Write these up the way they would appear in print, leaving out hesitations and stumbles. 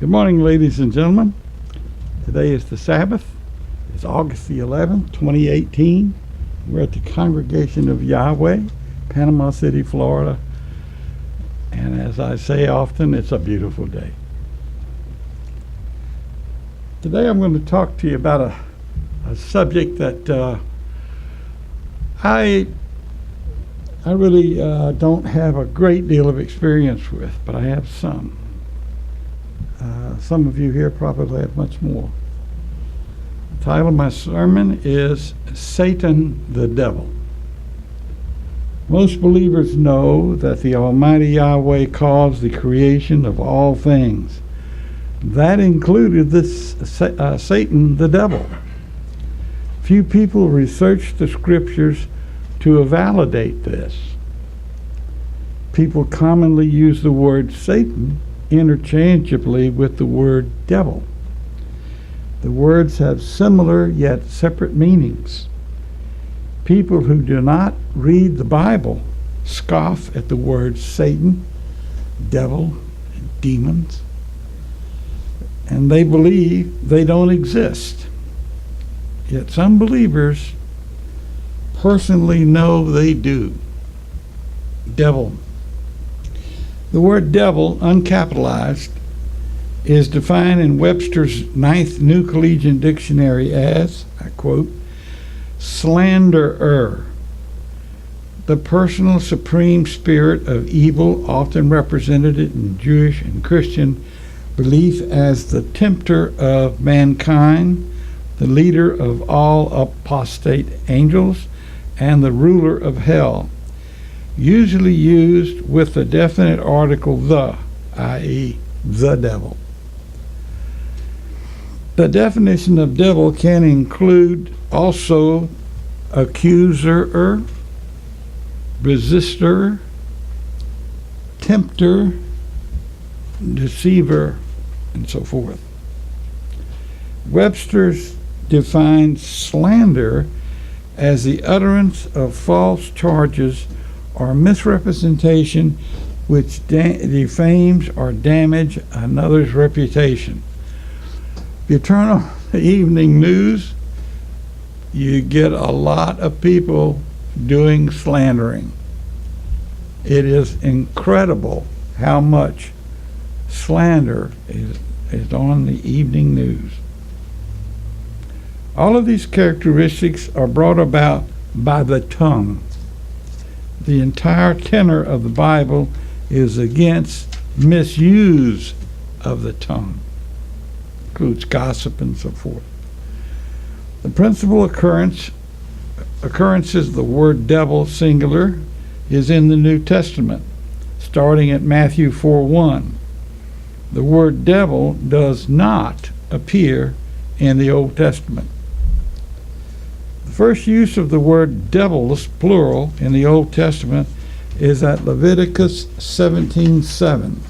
Good morning, ladies and gentlemen. Today is the Sabbath. It's August the 11th, 2018. We're at the Congregation of Yahweh, Panama City, Florida. And as I say often, it's a beautiful day. Today I'm going to talk to you about a subject that I really don't have a great deal of experience with, but I have some. Some of you here probably have much more. The title of my sermon is Satan the Devil. Most believers know that the Almighty Yahweh caused the creation of all things. That included Satan the Devil. Few people research the scriptures to validate this. People commonly use the word Satan interchangeably with the word devil. The words have similar yet separate meanings. People who do not read the Bible scoff at the words Satan, devil, and demons, and they believe they don't exist. Yet some believers personally know they do. Devil. The word devil, uncapitalized, is defined in Webster's 9th New Collegian Dictionary as, I quote, slanderer, the personal supreme spirit of evil, often represented in Jewish and Christian belief as the tempter of mankind, the leader of all apostate angels, and the ruler of hell, usually used with the definite article the, i.e., the devil. The definition of devil can include also accuser, resistor, tempter, deceiver, and so forth. Webster's defines slander as the utterance of false charges or misrepresentation which defames or damage another's reputation. If you turn on the evening news, you get a lot of people doing slandering. It is incredible how much slander is on the evening news. All of these characteristics are brought about by the tongue. The entire tenor of the Bible is against misuse of the tongue. Includes gossip and so forth. The principal occurrences, the word devil, singular, is in the New Testament, starting at Matthew 4:1. The word devil does not appear in the Old Testament. The first use of the word devils, plural, in the Old Testament is at Leviticus 17:7.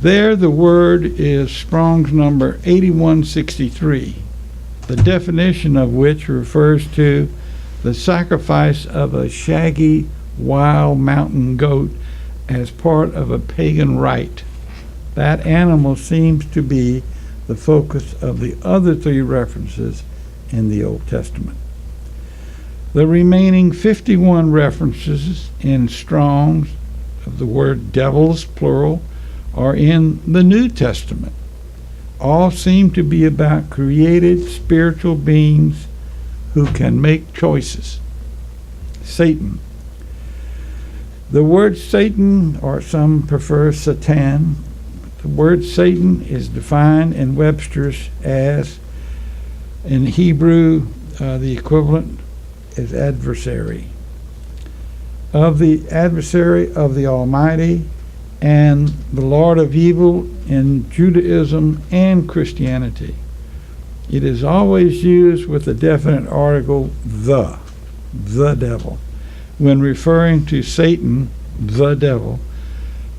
There the word is Strong's number 8163, the definition of which refers to the sacrifice of a shaggy, wild mountain goat as part of a pagan rite. That animal seems to be the focus of the other three references in the Old Testament. The remaining 51 references in Strong's of the word devils, plural, are in the New Testament. All seem to be about created spiritual beings who can make choices. Satan. The word Satan, or some prefer Satan, the word Satan is defined in Webster's as, in Hebrew, the equivalent is adversary. Of the adversary of the Almighty and the Lord of evil in Judaism and Christianity. It is always used with the definite article the devil, when referring to Satan, the devil,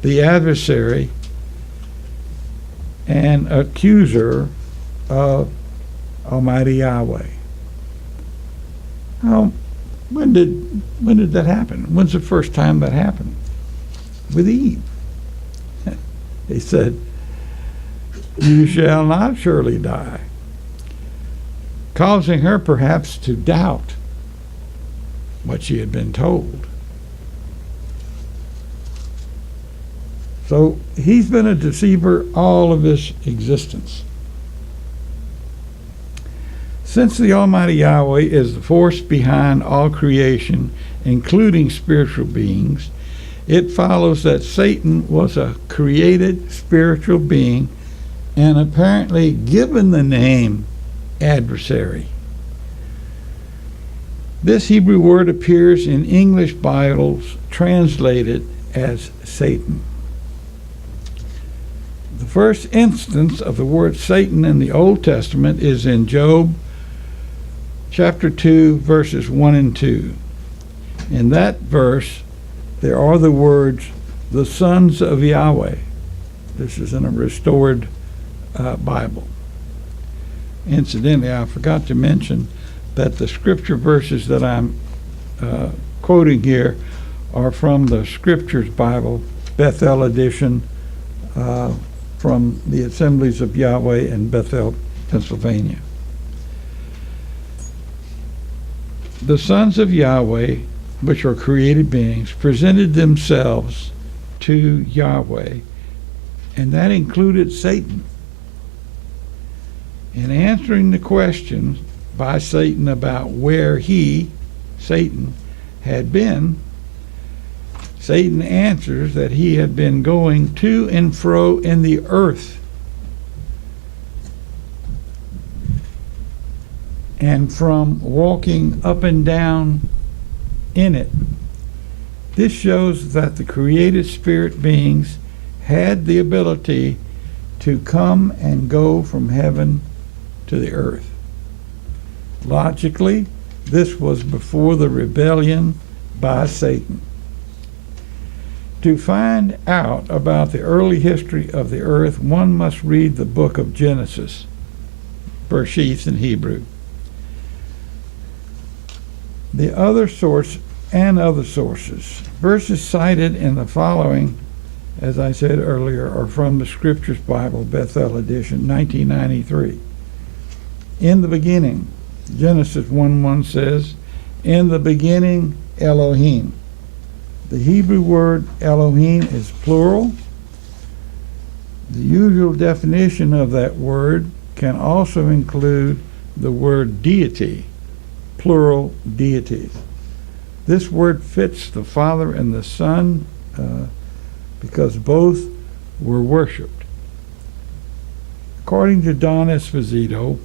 the adversary, and accuser of Almighty Yahweh. Now, when did that happen? When's the first time that happened? With Eve. He said, You shall not surely die, causing her perhaps to doubt what she had been told. So he's been a deceiver all of his existence. Since the Almighty Yahweh is the force behind all creation, including spiritual beings, it follows that Satan was a created spiritual being and apparently given the name adversary. This Hebrew word appears in English Bibles translated as Satan. The first instance of the word Satan in the Old Testament is in Job chapter 2, verses 1 and 2. In that verse, there are the words, the sons of Yahweh. This is in a restored Bible. Incidentally, I forgot to mention that the scripture verses that I'm quoting here are from the Scriptures Bible, Bethel edition, from the Assemblies of Yahweh in Bethel, Pennsylvania. The sons of Yahweh, which are created beings, presented themselves to Yahweh, and that included Satan. In answering the question by Satan about where he, Satan, had been, Satan answers that he had been going to and fro in the earth, and from walking up and down in it. This shows that the created spirit beings had the ability to come and go from heaven to the earth. Logically, this was before the rebellion by Satan. To find out about the early history of the earth, one must read the book of Genesis, Bereshith in Hebrew. The other source and other sources. Verses cited in the following, as I said earlier, are from the Scriptures Bible, Bethel edition, 1993. In the beginning, Genesis 1:1 says, in the beginning, Elohim. The Hebrew word Elohim is plural. The usual definition of that word can also include the word deity, plural deities. This word fits the Father and the Son because both were worshipped. According to Don Esposito,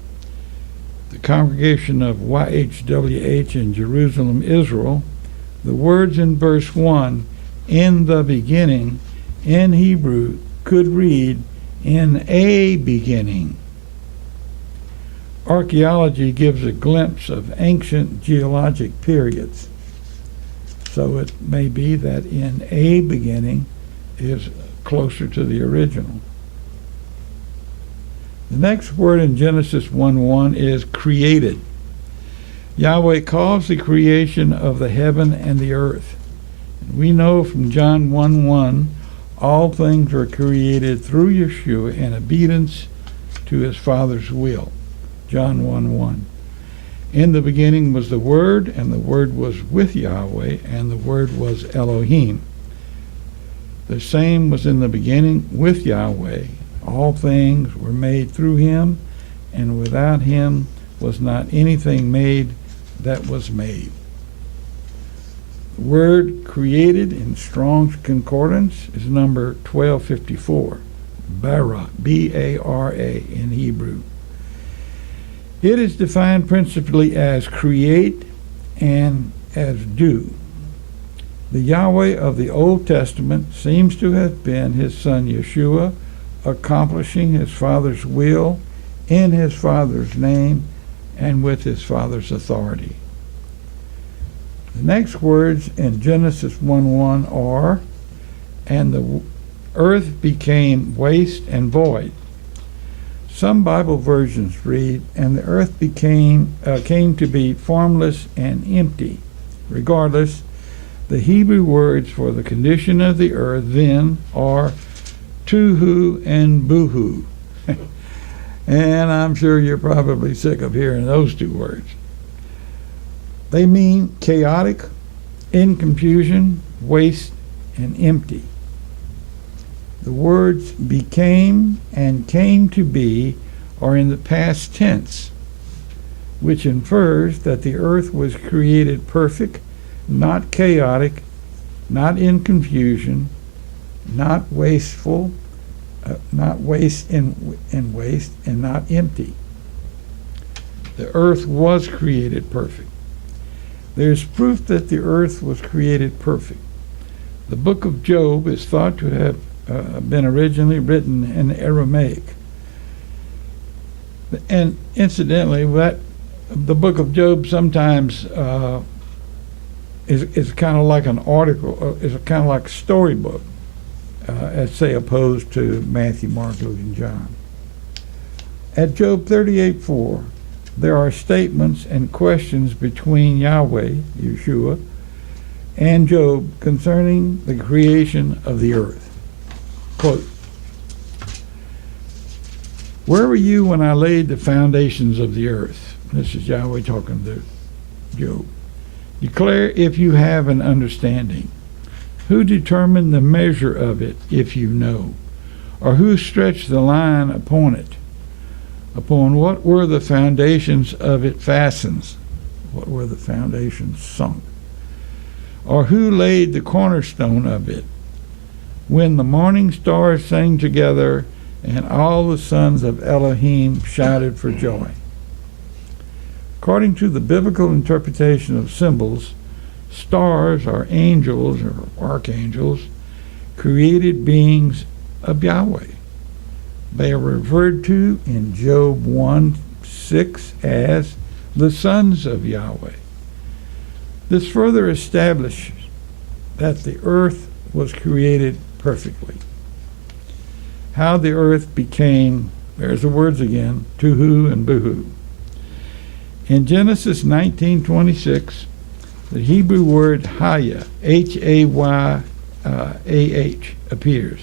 the congregation of YHWH in Jerusalem, Israel, the words in verse 1, in the beginning, in Hebrew, could read, in a beginning. Archaeology gives a glimpse of ancient geologic periods. So it may be that in a beginning is closer to the original. The next word in Genesis 1:1 is created. Yahweh calls the creation of the heaven and the earth. We know from John 1:1, all things were created through Yeshua in obedience to his Father's will. John 1:1. In the beginning was the Word, and the Word was with Yahweh, and the Word was Elohim. The same was in the beginning with Yahweh. All things were made through him, and without him was not anything made that was made. The word created in Strong's Concordance is number 1254, bara, B-A-R-A in Hebrew. It is defined principally as create and as do. The Yahweh of the Old Testament seems to have been his son Yeshua, accomplishing his Father's will in his Father's name and with his Father's authority. The next words in Genesis 1:1 are, and the earth became waste and void. Some Bible versions read, and the earth came to be formless and empty. Regardless, the Hebrew words for the condition of the earth then are tuhu and buhu. And I'm sure you're probably sick of hearing those two words. They mean chaotic, in confusion, waste, and empty. The words became and came to be are in the past tense, which infers that the earth was created perfect, not chaotic, not in confusion, not wasteful, not waste and waste, and not empty. The earth was created perfect. There's proof that the earth was created perfect. The book of Job is thought to have been originally written in Aramaic. And incidentally, the book of Job sometimes is kind of like an article, is kind of like a storybook, as say opposed to Matthew, Mark, Luke, and John. At Job 38:4, there are statements and questions between Yahweh, Yeshua, and Job concerning the creation of the earth. Quote, "Where were you when I laid the foundations of the earth?" This is Yahweh talking to Job. "Declare if you have an understanding. Who determined the measure of it, if you know? Or who stretched the line upon it? Upon what were the foundations of it fastened? What were the foundations sunk? Or who laid the cornerstone of it? When the morning stars sang together, and all the sons of Elohim shouted for joy." According to the biblical interpretation of symbols, stars are angels or archangels, created beings of Yahweh. They are referred to in Job 1:6 as the sons of Yahweh. This further establishes that the earth was created perfectly. How the earth became, there's the words again, tuhu and buhu. In Genesis 19:26, the Hebrew word Hayah, Hayah, appears.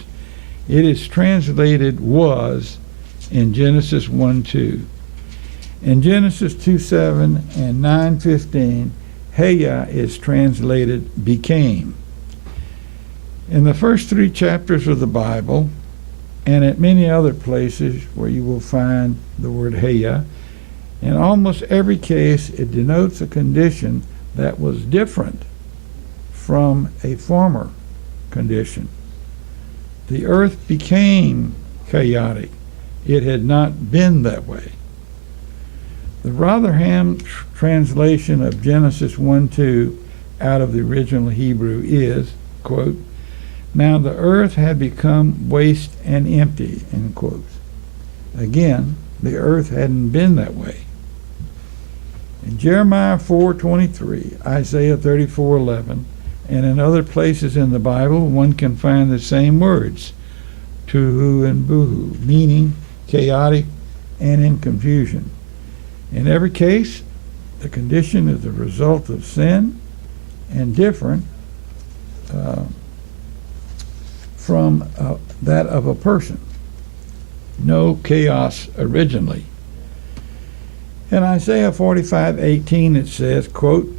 It is translated was in Genesis 1:2. In Genesis 2:7 and 9:15, Hayah is translated became. In the first 3 chapters of the Bible, and at many other places where you will find the word Hayah, in almost every case it denotes a condition that was different from a former condition. The earth became chaotic. It had not been that way. The Rotherham translation of Genesis 1:2 out of the original Hebrew is, quote, "Now the earth had become waste and empty," end quote. Again, the earth hadn't been that way. In Jeremiah 4:23, Isaiah 34:11, and in other places in the Bible, one can find the same words, tuhu and buhu, meaning chaotic and in confusion. In every case, the condition is the result of sin and different from that of a person. No chaos originally. In Isaiah 45:18 it says, quote,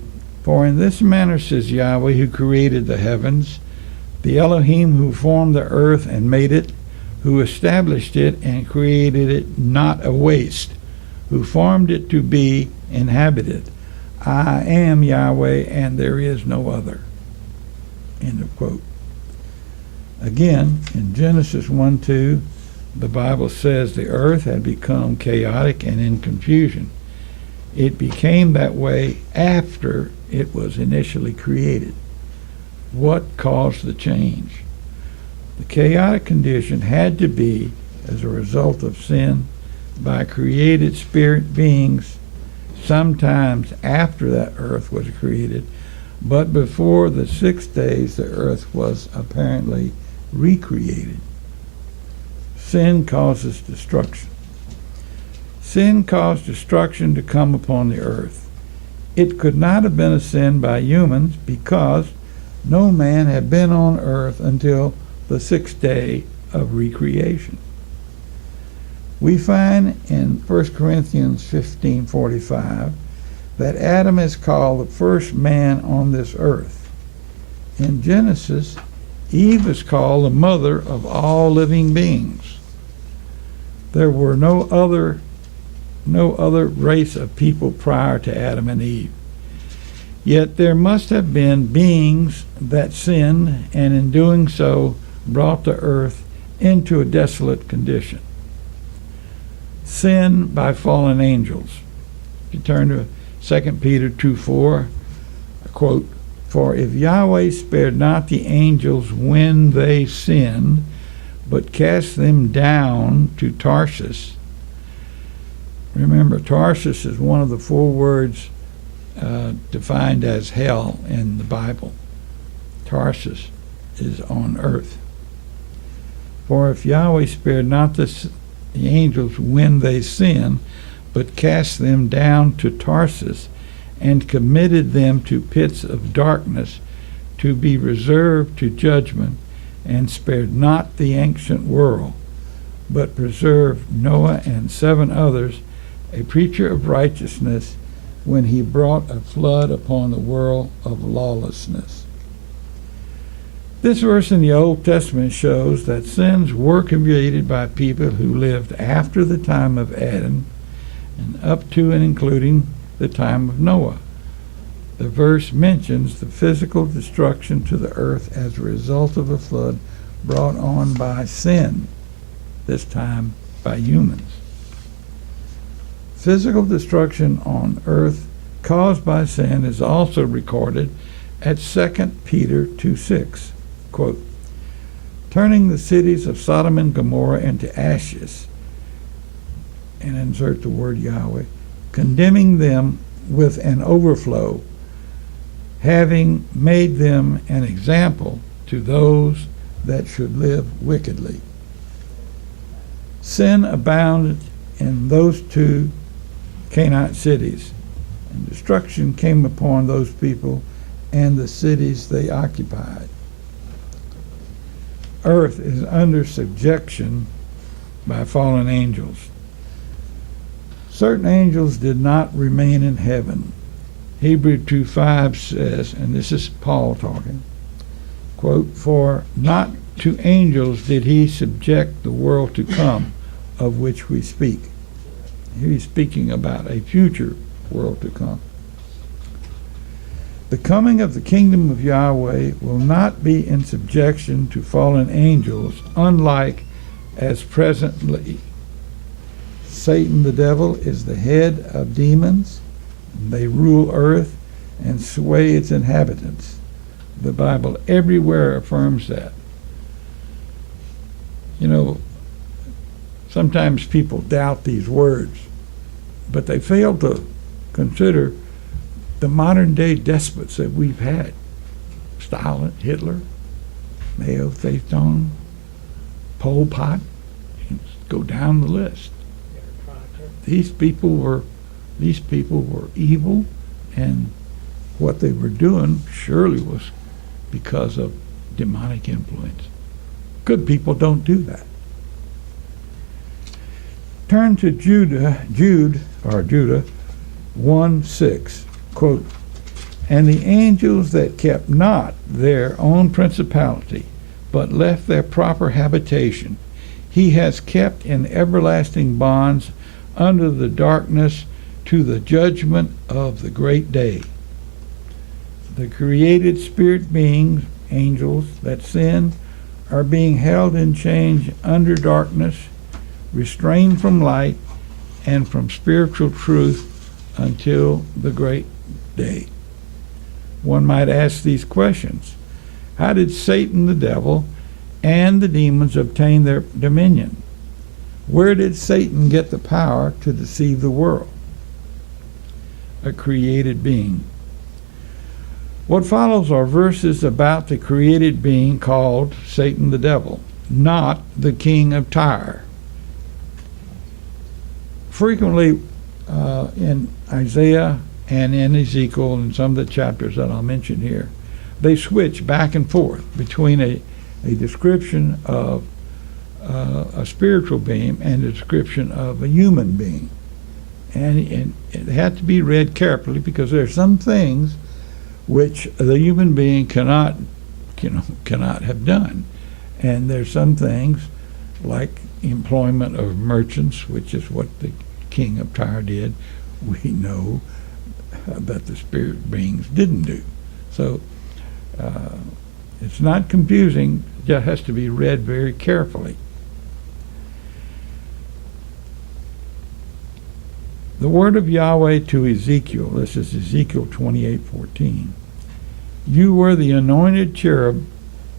"For in this manner says Yahweh, who created the heavens, the Elohim who formed the earth and made it, who established it and created it not a waste, who formed it to be inhabited. I am Yahweh, and there is no other." End of quote. Again, in Genesis 1:2, the Bible says the earth had become chaotic and in confusion. It became that way after it was initially created. What caused the change? The chaotic condition had to be as a result of sin by created spirit beings sometimes after that earth was created, but before the 6 days the earth was apparently recreated. Sin causes destruction. Sin caused destruction to come upon the earth. It could not have been a sin by humans because no man had been on earth until the 6th day of recreation. We find in 1 Corinthians 15:45 that Adam is called the first man on this earth. In Genesis, Eve is called the mother of all living beings. There were no other race of people prior to Adam and Eve. Yet there must have been beings that sinned, and in doing so brought the earth into a desolate condition. Sin by fallen angels. If you turn to 2 Peter 2:4, I quote, "For if Yahweh spared not the angels when they sinned, but cast them down to Tarshish." Remember, Tarshish is one of the 4 words defined as hell in the Bible. Tarshish is on earth. "For if Yahweh spared not the angels when they sinned, but cast them down to Tarshish, and committed them to pits of darkness, to be reserved to judgment, and spared not the ancient world, but preserved Noah and 7 others, a preacher of righteousness, when he brought a flood upon the world of lawlessness." This verse in the Old Testament shows that sins were committed by people who lived after the time of Adam and up to and including the time of Noah. The verse mentions the physical destruction to the earth as a result of a flood brought on by sin, this time by humans. Physical destruction on earth caused by sin is also recorded at 2 Peter 2:6. Quote, "Turning the cities of Sodom and Gomorrah into ashes," and insert the word Yahweh, "condemning them with an overflow, having made them an example to those that should live wickedly." Sin abounded in those 2 Canaanite cities, and destruction came upon those people and the cities they occupied. Earth is under subjection by fallen angels. Certain angels did not remain in heaven. Hebrews 2:5 says, and this is Paul talking, quote, "For not to angels did he subject the world to come, of which we speak." Here he's speaking about a future world to come. The coming of the kingdom of Yahweh will not be in subjection to fallen angels, unlike as presently. Satan the devil is the head of demons. They rule earth and sway its inhabitants. The Bible everywhere affirms that. You know, sometimes people doubt these words, but they fail to consider the modern day despots that we've had. Stalin, Hitler, Mao Zedong, Pol Pot, go down the list. These people were evil, and what they were doing surely was because of demonic influence. Good people don't do that. Turn to Jude 1:6, quote, "And the angels that kept not their own principality, but left their proper habitation, he has kept in everlasting bonds under the darkness to the judgment of the great day." The created spirit beings, angels that sin, are being held in chains under darkness, restrained from light and from spiritual truth until the great day. One might ask these questions. How did Satan the devil and the demons obtain their dominion? Where did Satan get the power to deceive the world? A created being. What follows are verses about the created being called Satan the devil, not the king of Tyre. Frequently in Isaiah and in Ezekiel and some of the chapters that I'll mention here, they switch back and forth between a description of a spiritual being and a description of a human being. And it had to be read carefully because there are some things which the human being cannot have done. And there's some things like employment of merchants, which is what the king of Tyre did. We know that the spirit beings didn't do. So it's not confusing. It just has to be read very carefully. The word of Yahweh to Ezekiel, this is Ezekiel 28:14. You were the anointed cherub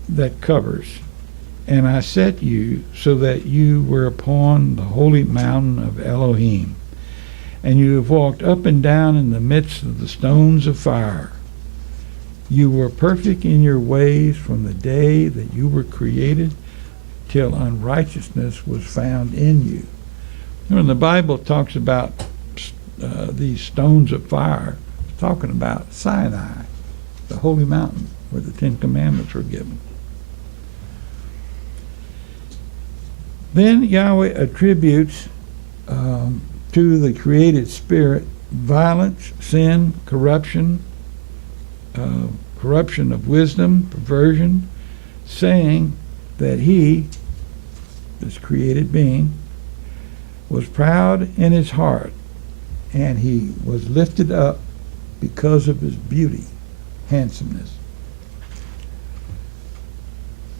that covers, and I set you so that you were upon the holy mountain of Elohim, and you have walked up and down in the midst of the stones of fire. You were perfect in your ways from the day that you were created till unrighteousness was found in you. When the Bible talks about these stones of fire, it's talking about Sinai, the holy mountain where the Ten Commandments were given. Then Yahweh attributes to the created spirit violence, sin, corruption of wisdom, perversion, saying that he, this created being, was proud in his heart, and he was lifted up because of his beauty, handsomeness.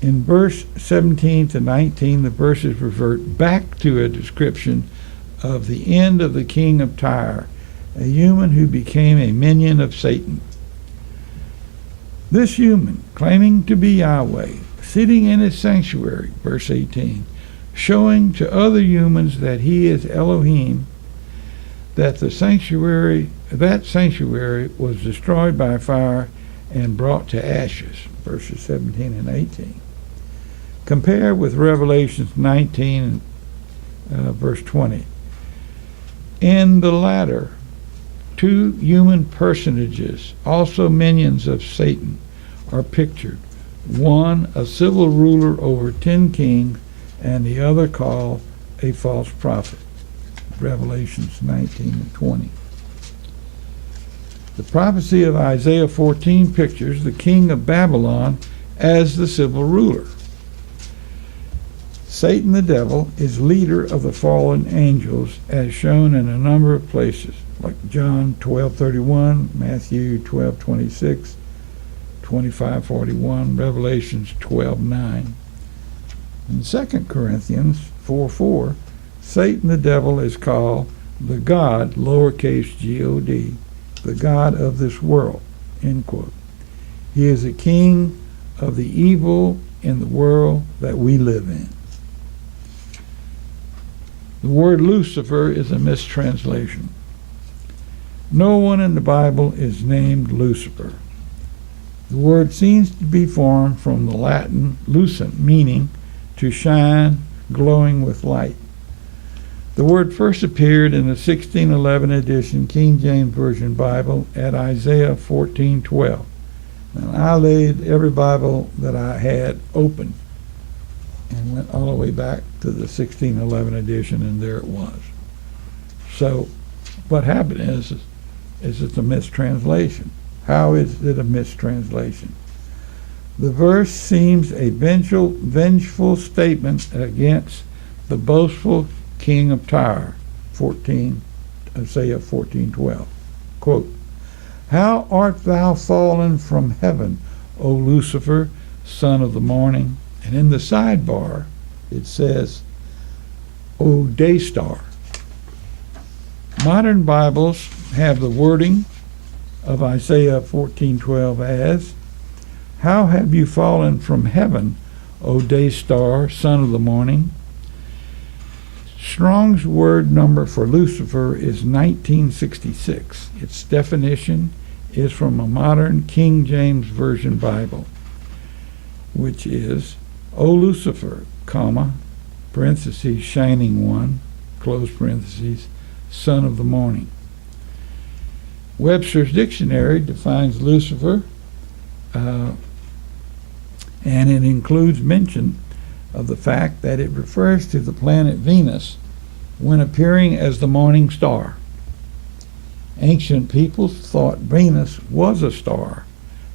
In verse 17 to 19, the verses revert back to a description of the end of the king of Tyre, a human who became a minion of Satan. This human, claiming to be Yahweh, sitting in his sanctuary, verse 18, showing to other humans that he is Elohim, that that sanctuary was destroyed by fire and brought to ashes, verses 17 and 18. Compare with Revelations 19, verse 20. In the latter, two human personages, also minions of Satan, are pictured. One, a civil ruler over 10 kings, and the other called a false prophet. Revelations 19 and 20. The prophecy of Isaiah 14 pictures the king of Babylon as the civil ruler. Satan the devil is leader of the fallen angels as shown in a number of places, like John 12:31, Matthew 12:26, 25:41, Revelations 12:9. In 2 Corinthians 4:4, Satan the devil is called the God, lowercase G-O-D, the God of this world, end quote. He is a king of the evil in the world that we live in. The word Lucifer is a mistranslation. No one in the Bible is named Lucifer. The word seems to be formed from the Latin lucent, meaning to shine, glowing with light. The word first appeared in the 1611 edition King James Version Bible at Isaiah 14:12. Now, I laid every Bible that I had open and went all the way back to the 1611 edition, and there it was. So what happened is it's a mistranslation. How is it a mistranslation? The verse seems a vengeful statement against the boastful king of Tyre, Isaiah 14:12. Quote, how art thou fallen from heaven, O Lucifer, son of the morning? And in the sidebar, it says, O day star. Modern Bibles have the wording of Isaiah 14:12 as, how have you fallen from heaven, O day star, son of the morning? Strong's word number for Lucifer is 1966. Its definition is from a modern King James Version Bible, which is, O Lucifer, comma, parentheses, shining one, close parentheses, son of the morning. Webster's Dictionary defines Lucifer, and it includes mention of the fact that it refers to the planet Venus when appearing as the morning star. Ancient peoples thought Venus was a star.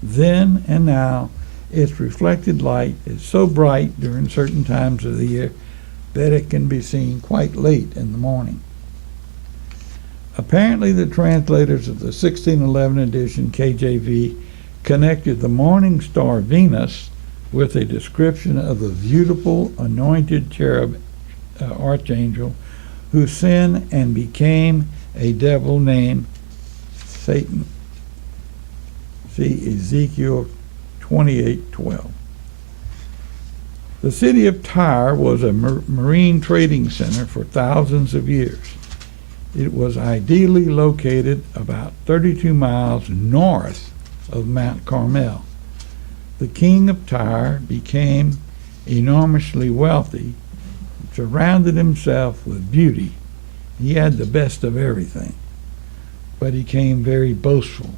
Then and now, its reflected light is so bright during certain times of the year that it can be seen quite late in the morning. Apparently, the translators of the 1611 edition KJV connected the morning star Venus with a description of the beautiful anointed cherub archangel who sinned and became a devil named Satan. See Ezekiel 28:12. The city of Tyre was a marine trading center for thousands of years. It was ideally located about 32 miles north of Mount Carmel. The king of Tyre became enormously wealthy, surrounded himself with beauty. He had the best of everything, but he became very boastful.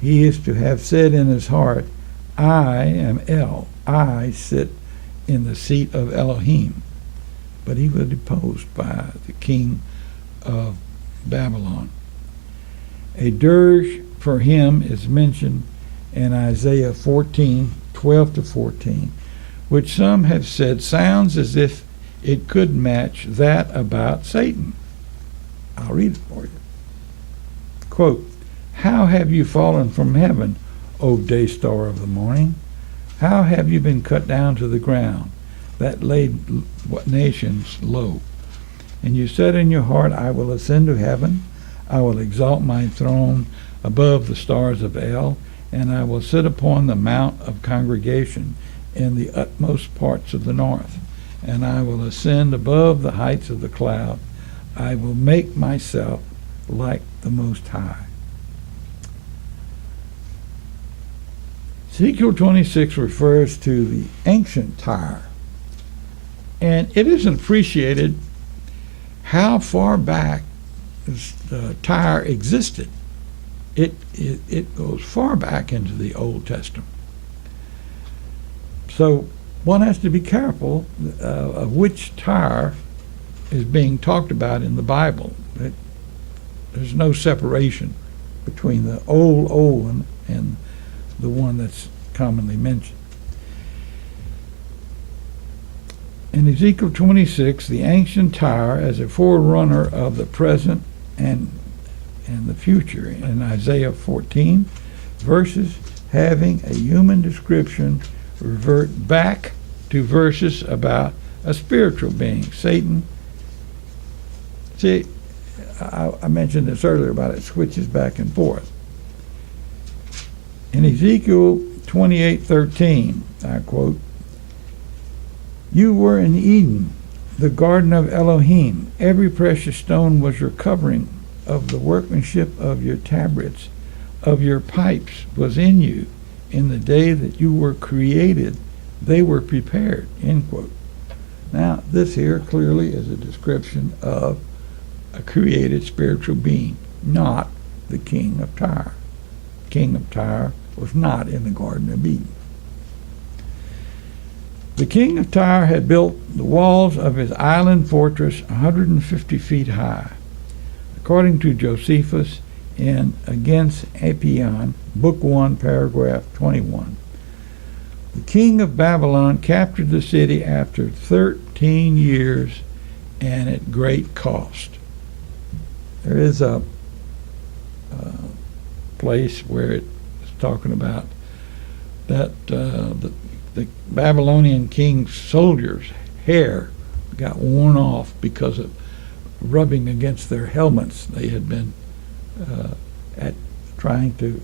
He is to have said in his heart, I am El, I sit in the seat of Elohim. But he was deposed by the king of Babylon. A dirge for him is mentioned in Isaiah 14:12-14, which some have said sounds as if it could match that about Satan. I'll read it for you. Quote, How have you fallen from heaven, O day star of the morning? How have you been cut down to the ground, that laid nations low? And you said in your heart, I will ascend to heaven, I will exalt my throne above the stars of El, and I will sit upon the mount of congregation in the utmost parts of the north, and I will ascend above the heights of the cloud. I will make myself like the Most High. Ezekiel 26 refers to the ancient Tyre, and it isn't appreciated how far back Tyre existed. It goes far back into the Old Testament. So one has to be careful of which Tyre is being talked about in the Bible. There's no separation between the old one and the one that's commonly mentioned. In Ezekiel 26, the ancient Tyre as a forerunner of the present and the future. In Isaiah 14, verses having a human description revert back to verses about a spiritual being, Satan. See, I mentioned this earlier about it switches back and forth. In Ezekiel 28:13, I quote, You were in Eden, the garden of Elohim. Every precious stone was your covering. Of the workmanship of your tabrets, of your pipes was in you. In the day that you were created, they were prepared, end quote. Now, this here clearly is a description of a created spiritual being, not the king of Tyre. The king of Tyre was not in the Garden of Eden. The king of Tyre had built the walls of his island fortress 150 feet high. According to Josephus in Against Apion, Book 1, paragraph 21, the king of Babylon captured the city after 13 years and at great cost. There is a place where it's talking about that the Babylonian king's soldiers' hair got worn off because of rubbing against their helmets. They had been at trying to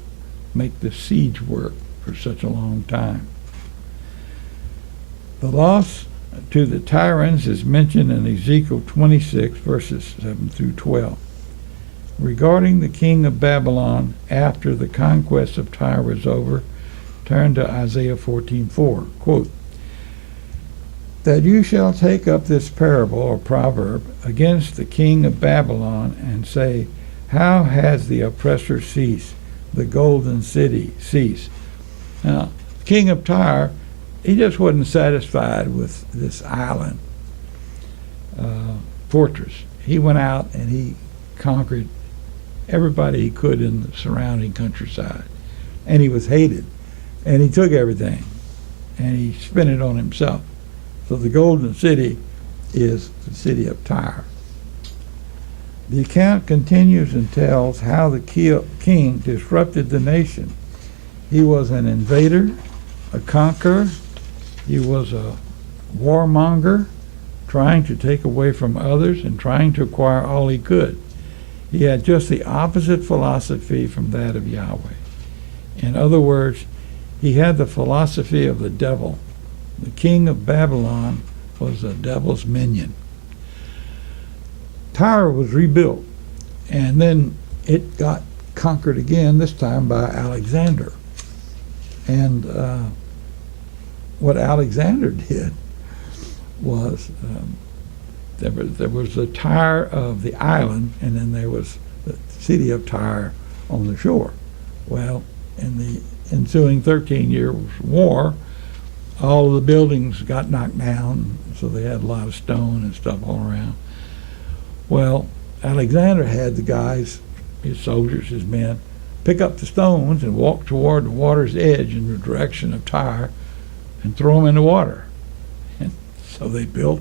make the siege work for such a long time. The loss to the Tyrans is mentioned in Ezekiel 26, verses 7 through 12. Regarding the king of Babylon after the conquest of Tyre was over, turn to Isaiah 14:4. Quote, That you shall take up this parable or proverb against the king of Babylon and say, How has the oppressor ceased, the golden city ceased? Now, the king of Tyre he just wasn't satisfied with this island fortress. He went out and he conquered everybody he could in the surrounding countryside. And he was hated. And he took everything and he spent it on himself. So the Golden City is the city of Tyre. The account continues and tells how the king disrupted the nation. He was an invader, a conqueror. He was a warmonger, trying to take away from others and trying to acquire all he could. He had just the opposite philosophy from that of Yahweh. In other words, he had the philosophy of the devil. The king of Babylon was the devil's minion. Tyre was rebuilt, and then it got conquered again, this time by Alexander. And what Alexander did was there was the Tyre of the island, and then there was the city of Tyre on the shore. Well, in the ensuing 13-year war, all of the buildings got knocked down, so they had a lot of stone and stuff all around. Well, Alexander had the guys, his soldiers, his men, pick up the stones and walk toward the water's edge in the direction of Tyre and throw them in the water. And so they built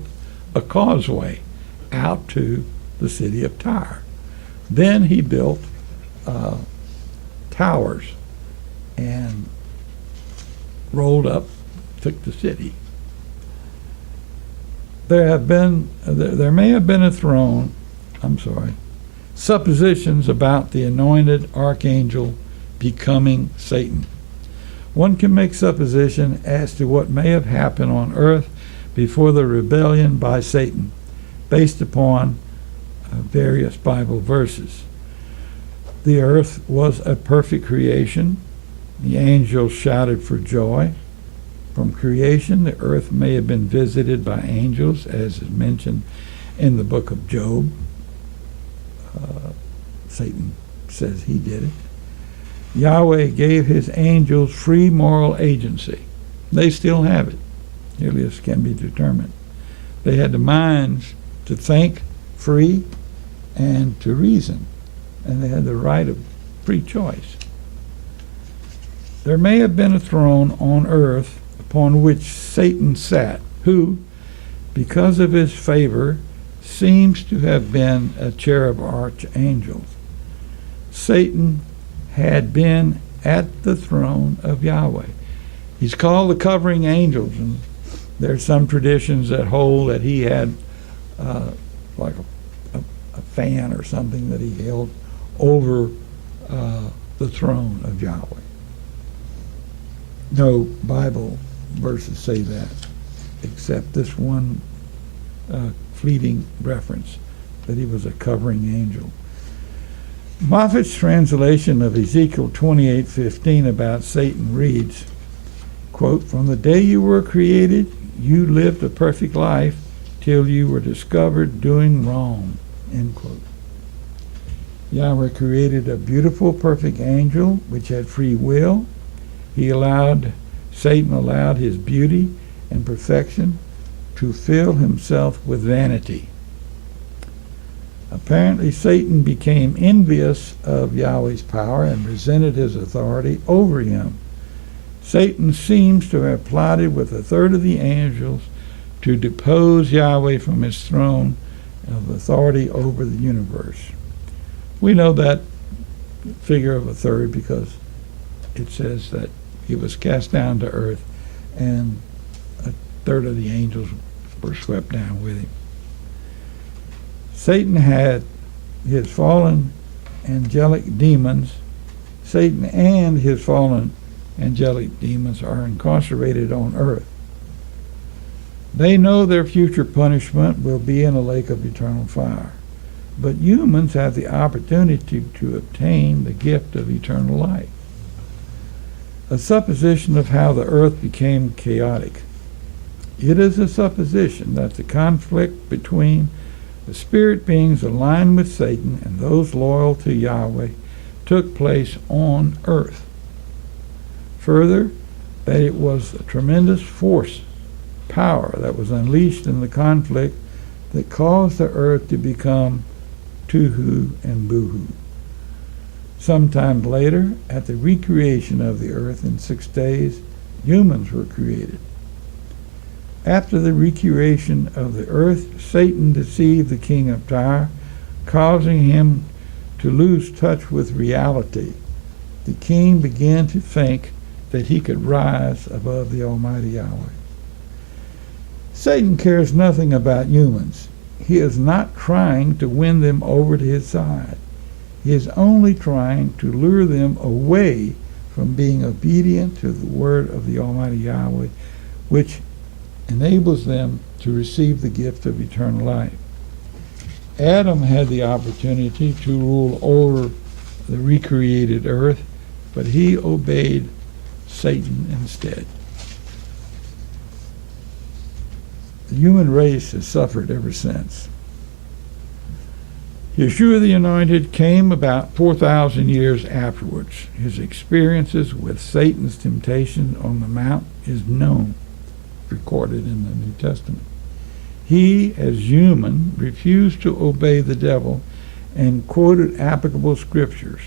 a causeway out to the city of Tyre. Then he built towers and rolled up, took the city. There may have been suppositions about the anointed archangel becoming Satan. One can make supposition as to what may have happened on earth before the rebellion by Satan, based upon various Bible verses. The earth was a perfect creation. The angels shouted for joy. From creation, the earth may have been visited by angels, as is mentioned in the book of Job. Satan says he did it. Yahweh gave his angels free moral agency. They still have it. Earliest can be determined. They had the minds to think free and to reason, and they had the right of free choice. There may have been a throne on earth upon which Satan sat, who, because of his favor, seems to have been a cherub archangel. Satan had been at the throne of Yahweh. He's called the covering angels, and there's some traditions that hold that he had like a fan or something that he held over the throne of Yahweh. No Bible verses say that, except this one fleeting reference that he was a covering angel. Moffat's translation of Ezekiel 28:15 about Satan reads, quote, "From the day you were created, you lived a perfect life till you were discovered doing wrong," end quote. Yahweh created a beautiful, perfect angel which had free will. Satan allowed his beauty and perfection to fill himself with vanity. Apparently, Satan became envious of Yahweh's power and resented his authority over him. Satan seems to have plotted with a third of the angels to depose Yahweh from his throne of authority over the universe. We know that figure of a third because it says that he was cast down to earth and a third of the angels were swept down with him. Satan had his fallen angelic demons. Satan and his fallen angelic demons are incarcerated on earth. They know their future punishment will be in a lake of eternal fire. But humans have the opportunity to obtain the gift of eternal life. A supposition of how the earth became chaotic. It is a supposition that the conflict between the spirit beings aligned with Satan and those loyal to Yahweh took place on earth. Further, that it was a tremendous power that was unleashed in the conflict that caused the earth to become Tuhu and Buhu. Sometime later, at the recreation of the earth in 6 days, humans were created. After the recreation of the earth, Satan deceived the king of Tyre, causing him to lose touch with reality. The king began to think that he could rise above the Almighty Yahweh. Satan cares nothing about humans. He is not trying to win them over to his side. He is only trying to lure them away from being obedient to the word of the Almighty Yahweh, which enables them to receive the gift of eternal life. Adam had the opportunity to rule over the recreated earth, but he obeyed Satan instead. The human race has suffered ever since. Yeshua the Anointed came about 4,000 years afterwards. His experiences with Satan's temptation on the mount is known, recorded in the New Testament. He, as human, refused to obey the devil and quoted applicable scriptures.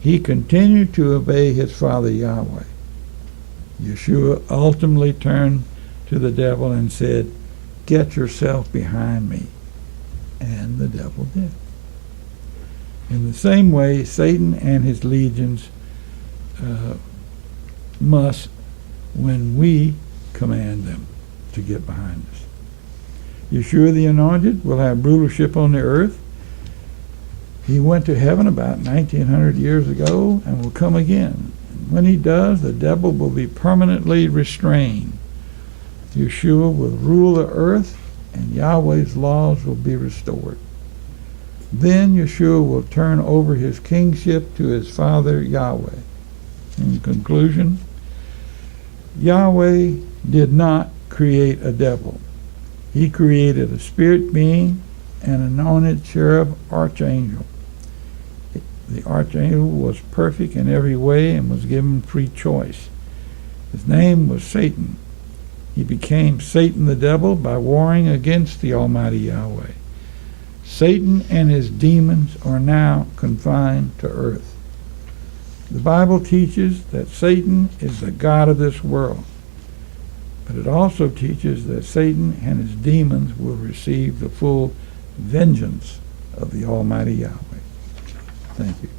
He continued to obey his Father Yahweh. Yeshua ultimately turned to the devil and said, "Get yourself behind me." And the devil did. In the same way, Satan and his legions must, when we command them to get behind us. Yeshua the Anointed will have rulership on the earth. He went to heaven about 1900 years ago and will come again. And when he does, the devil will be permanently restrained. Yeshua will rule the earth, and Yahweh's laws will be restored. Then Yeshua will turn over his kingship to his Father Yahweh. In conclusion, Yahweh did not create a devil. He created a spirit being, an anointed cherub archangel. The archangel was perfect in every way and was given free choice. His name was Satan. He became Satan the devil by warring against the Almighty Yahweh. Satan and his demons are now confined to earth. The Bible teaches that Satan is the god of this world, but it also teaches that Satan and his demons will receive the full vengeance of the Almighty Yahweh. Thank you.